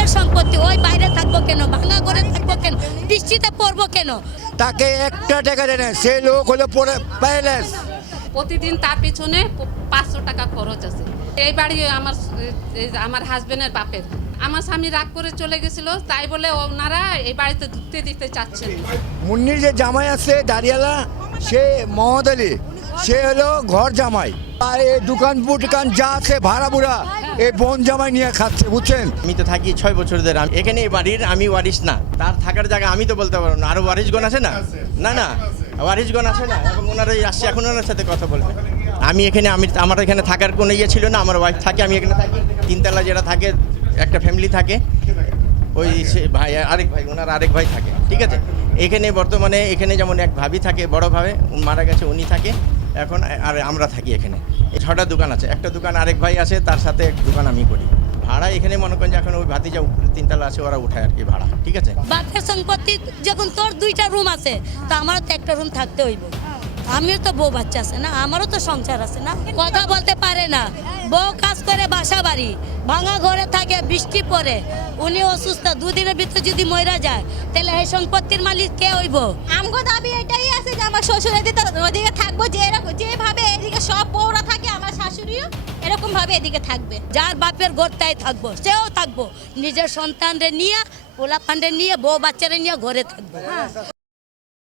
বাপের সম্পত্তি, ওই বাইরে থাকবো কেন, ভাঙা করে থাকবো কেন, বৃষ্টিতে পড়বো কেন? তাকে একটা টাকা দেয় না, সে লোক হলো পরে প্যালেস। প্রতিদিন তার পিছনে 500 টাকা খরচ আছে। এই বাড়ি আমার হাজবেন্ডের বাপের। আমার স্বামী রাগ করে চলে গেছিল, তাই বলে ওনারা এই বাড়িতে ঢুকতে দিতে চাচ্ছেন না। মুন্নির যে জামাই আছে দাঁড়িয়ালা, সে মোহাম্মদ আলী, সে হলো ঘর জামাই। আর এই দোকান যা আছে ভাড়া বুড়া এই বোন জামাই নিয়ে খাচ্ছে, বুঝছেন? আমি তো থাকি 6 বছর ধরে। এখানে এই বাড়ির আমি ওয়ারিশ না, তার থাকার জায়গা আমি তো বলতে পারবো না। আরো ওয়ারিশগণ আছে না? না না, ওয়ারিশগণ আছে না, এবং ওনারাই আসছে, এখন ওনার সাথে কথা বলবে। আমি এখানে আমার এখানে থাকার কোনো ইয়ে ছিল না। আমার ওয়াইফ থাকে, আমি এখানে থাকি। 3 তলা যেটা থাকে, একটা ফ্যামিলি থাকে, ওই সে ভাই আরেক ভাই, ওনার আরেক ভাই থাকে, ঠিক আছে। এখানে বর্তমানে এখানে যেমন এক ভাবি থাকে, বড় ভাবে মারা গেছে, উনি থাকে এখন, আর আমরা থাকি এখানে। 6টা দোকান আছে, একটা দোকান আরেক ভাই আছে, তার সাথে এক দোকান আমি করি। ভাড়া এখানে মনে করেন যে এখন ওই ভাতিজা উপরে 3 তলা আছে, ওরা উঠায় আর কি ভাড়া, ঠিক আছে। বাপের সম্পত্তি যখন তোর 2টা রুম আছে, তা আমারও তো একটা রুম থাকতে হইব। আমিও তো বউ বাচ্চা আছে না, আমারও তো সংসার আছে না। কথা বলতে পারে না, বউ কাজ করে বাসা বাড়ি, ভাঙা ঘরে থাকে, বৃষ্টি পড়ে, উনি অসুস্থ, 2 দিনের ভিতরে যদি মইরা যায়, তাহলে এই সম্পত্তির মালিক কে হইব? আমগো দাবি এটাই আছে যে আমার শ্বশুর ওদিকে থাকবো, যেভাবে এদিকে সব বউরা থাকে, আমার শাশুড়িও এরকম ভাবে এদিকে থাকবে। যার বাপের ঘর তাই থাকবো, সেও থাকবো, নিজের সন্তানরে নিয়ে, পোলা পান্ডে নিয়ে, বউ বাচ্চারে নিয়ে ঘরে থাকবো।